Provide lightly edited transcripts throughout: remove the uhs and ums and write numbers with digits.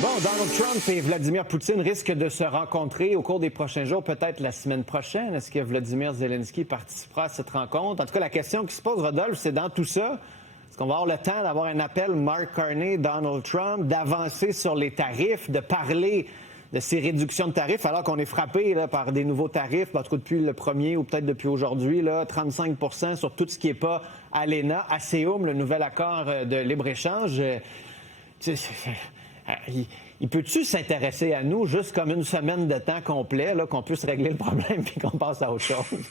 Bon, Donald Trump et Vladimir Poutine risquent de se rencontrer au cours des prochains jours, peut-être la semaine prochaine. Est-ce que Vladimir Zelensky participera à cette rencontre? En tout cas, la question qui se pose, Rodolphe, c'est dans tout ça, est-ce qu'on va avoir le temps d'avoir un appel Mark Carney, Donald Trump, d'avancer sur les tarifs, de parler de ces réductions de tarifs, alors qu'on est frappé là, par des nouveaux tarifs, en tout cas depuis le premier ou peut-être depuis aujourd'hui, là, 35 % sur tout ce qui n'est pas ALENA, ASEUM, le nouvel accord de libre-échange. Il peut-tu s'intéresser à nous juste comme une semaine de temps complet, là, qu'on puisse régler le problème et qu'on passe à autre chose?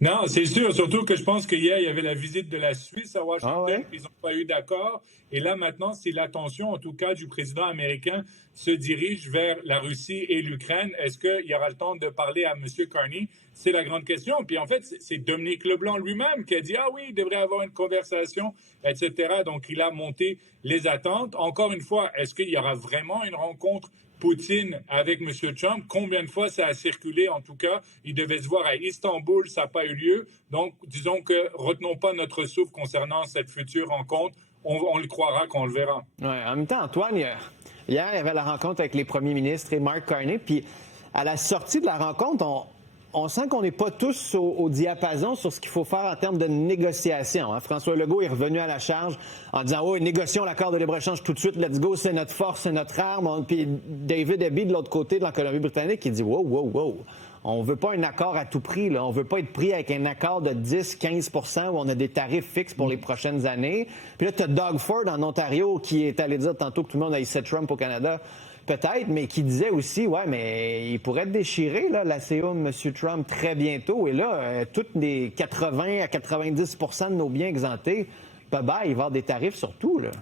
Non, c'est sûr, surtout que je pense qu'hier, il y avait la visite de la Suisse à Washington, Ah ouais? ils n'ont pas eu d'accord. Et là, maintenant, c'est l'attention, en tout cas, du président américain se dirige vers la Russie et l'Ukraine. Est-ce qu'il y aura le temps de parler à M. Carney? C'est la grande question. Puis en fait, c'est Dominique Leblanc lui-même qui a dit « Ah oui, il devrait avoir une conversation, etc. » Donc, il a monté les attentes. Encore une fois, est-ce qu'il y aura vraiment une rencontre Poutine avec M. Trump? Combien de fois ça a circulé? En tout cas, il devait se voir à Istanbul, ça n'a pas eu lieu. Donc, disons que retenons pas notre souffle concernant cette future rencontre. On le croira quand on le verra. Ouais, en même temps, Antoine, hier, il y avait la rencontre avec les premiers ministres et Mark Carney. Puis, à la sortie de la rencontre, on sent qu'on n'est pas tous au diapason sur ce qu'il faut faire en termes de négociation. Hein. François Legault est revenu à la charge en disant « Oh, négocions l'accord de libre-échange tout de suite, let's go, c'est notre force, c'est notre arme. » Puis David Eby, de l'autre côté, de la Colombie-Britannique, qui dit « Wow, wow, wow. On ne veut pas un accord à tout prix. Là. On ne veut pas être pris avec un accord de 10-15 % où on a des tarifs fixes pour les prochaines années. » Puis là, tu as Doug Ford en Ontario qui est allé dire tantôt que tout le monde haïssait Trump au Canada. Peut-être, mais qui disait aussi, ouais, mais il pourrait être déchiré, là, l'ASEUM, M. Trump, très bientôt. Et là, toutes les 80 à 90 % de nos biens exemptés, bye-bye, il va y avoir des tarifs sur tout, là.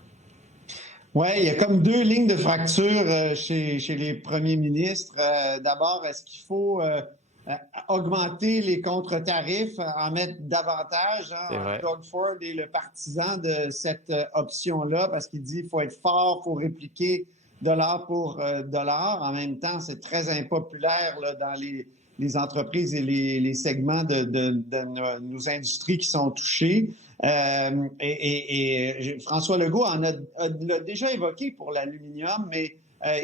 Oui, il y a comme deux lignes de fracture chez les premiers ministres. D'abord, est-ce qu'il faut augmenter les contre-tarifs, en mettre davantage? Hein? Doug Ford est le partisan de cette option-là parce qu'il dit qu'il faut être fort, il faut répliquer dollar pour dollar. En même temps, c'est très impopulaire là, dans les entreprises et les segments de nos industries qui sont touchés. François Legault l'a déjà évoqué pour l'aluminium, mais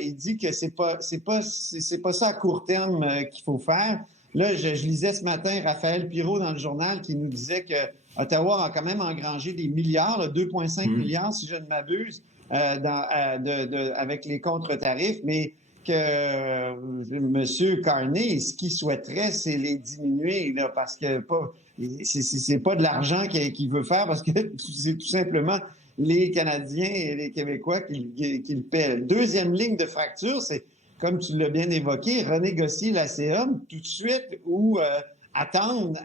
il dit que c'est pas ça à court terme qu'il faut faire. Là, je lisais ce matin Raphaël Pirot dans le journal qui nous disait que Ottawa a quand même engrangé des milliards, là, 2,5 milliards si je ne m'abuse, avec les contre-tarifs, mais que M. Carney, ce qu'il souhaiterait, c'est les diminuer, là, parce que c'est pas de l'argent qu'il veut faire, parce que c'est tout simplement les Canadiens et les Québécois qui le paient. Deuxième ligne de fracture, c'est, comme tu l'as bien évoqué, renégocier l'ASEUM tout de suite ou attendre,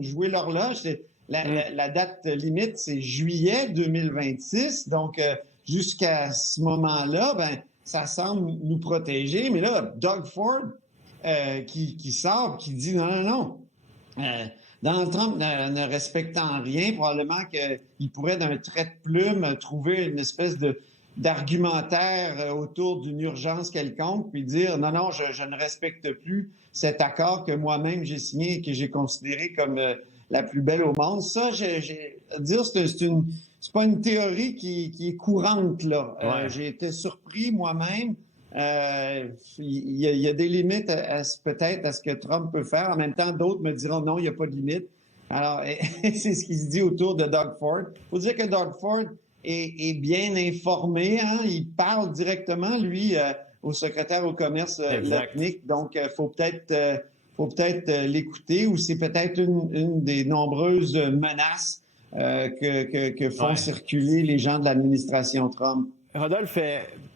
jouer l'horloge. La date limite, c'est juillet 2026, donc jusqu'à ce moment-là, ben ça semble nous protéger. Mais là, Doug Ford qui sort, qui dit non. Donald Trump ne respectant rien, probablement qu'il pourrait, d'un trait de plume, trouver une espèce d'argumentaire autour d'une urgence quelconque, puis dire non, je ne respecte plus cet accord que moi-même j'ai signé et que j'ai considéré comme la plus belle au monde. Ça, c'est pas une théorie qui est courante, là. Ouais. J'ai été surpris moi-même. Il y a des limites peut-être à ce que Trump peut faire. En même temps, d'autres me diront non, il n'y a pas de limite. Alors, c'est ce qui se dit autour de Doug Ford. Il faut dire que Doug Ford est bien informé. Hein? Il parle directement, lui, au secrétaire au commerce Lutnick. Donc, faut peut-être l'écouter, ou c'est peut-être une des nombreuses menaces que font circuler les gens de l'administration Trump. Rodolphe,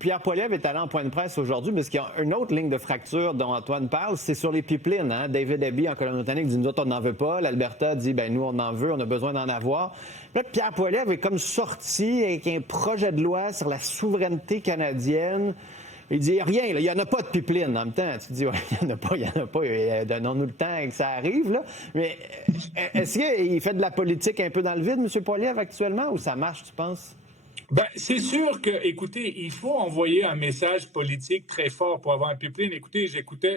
Pierre Poilievre est allé en point de presse aujourd'hui, parce qu'il y a une autre ligne de fracture dont Antoine parle, c'est sur les pipelines. Hein? David Eby, en Colombie-Britannique, dit « Nous autres, on n'en veut pas. » L'Alberta dit « Ben nous, on en veut, on a besoin d'en avoir. » Là, Pierre Poilievre est comme sorti avec un projet de loi sur la souveraineté canadienne. Il dit rien, il n'y en a pas de pipeline. En même temps, tu te dis, il n'y en a pas, donnons-nous le temps que ça arrive, là. Mais est-ce qu'il fait de la politique un peu dans le vide, M. Poilievre, actuellement, ou ça marche, tu penses? Ben, c'est sûr que, écoutez, il faut envoyer un message politique très fort pour avoir un pipeline. Écoutez,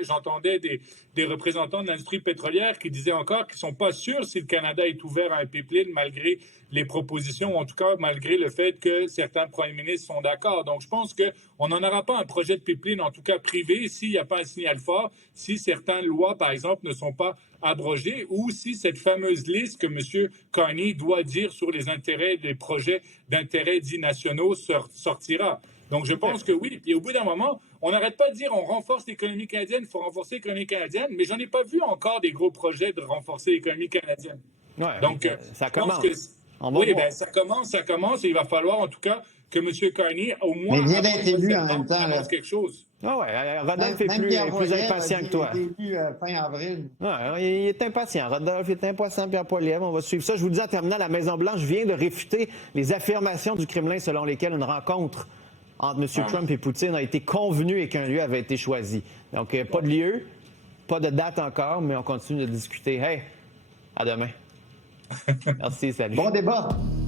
j'entendais des représentants de l'industrie pétrolière qui disaient encore qu'ils ne sont pas sûrs si le Canada est ouvert à un pipeline malgré les propositions, ou en tout cas malgré le fait que certains premiers ministres sont d'accord. Donc, je pense qu'on n'en aura pas un projet de pipeline, en tout cas privé, s'il n'y a pas un signal fort, si certaines lois, par exemple, ne sont pas abrogées, ou si cette fameuse liste que M. Carney doit dire sur les intérêts des projets d'intérêt dits nationaux sortira. Donc, je pense que oui. Et au bout d'un moment, on n'arrête pas de dire on renforce l'économie canadienne, il faut renforcer l'économie canadienne, mais j'en ai pas vu encore des gros projets de renforcer l'économie canadienne. Ouais, donc, ça je pense commence. Oui, ben, ça commence, et il va falloir en tout cas que M. Carney, au moins, mais vient d'être élu en même temps, annonce quelque chose. Ah ouais, Rodolphe est Même plus impatient que toi. Il a été élu fin avril. Ouais, il est impatient. Rodolphe est impatient, Pierre Poilievre. On va suivre ça. Je vous le dis en terminant, la Maison-Blanche vient de réfuter les affirmations du Kremlin selon lesquelles une rencontre entre M. Trump et Poutine a été convenue et qu'un lieu avait été choisi. Donc, pas de lieu, pas de date encore, mais on continue de discuter. Hey, à demain. Merci, salut. Bon débat.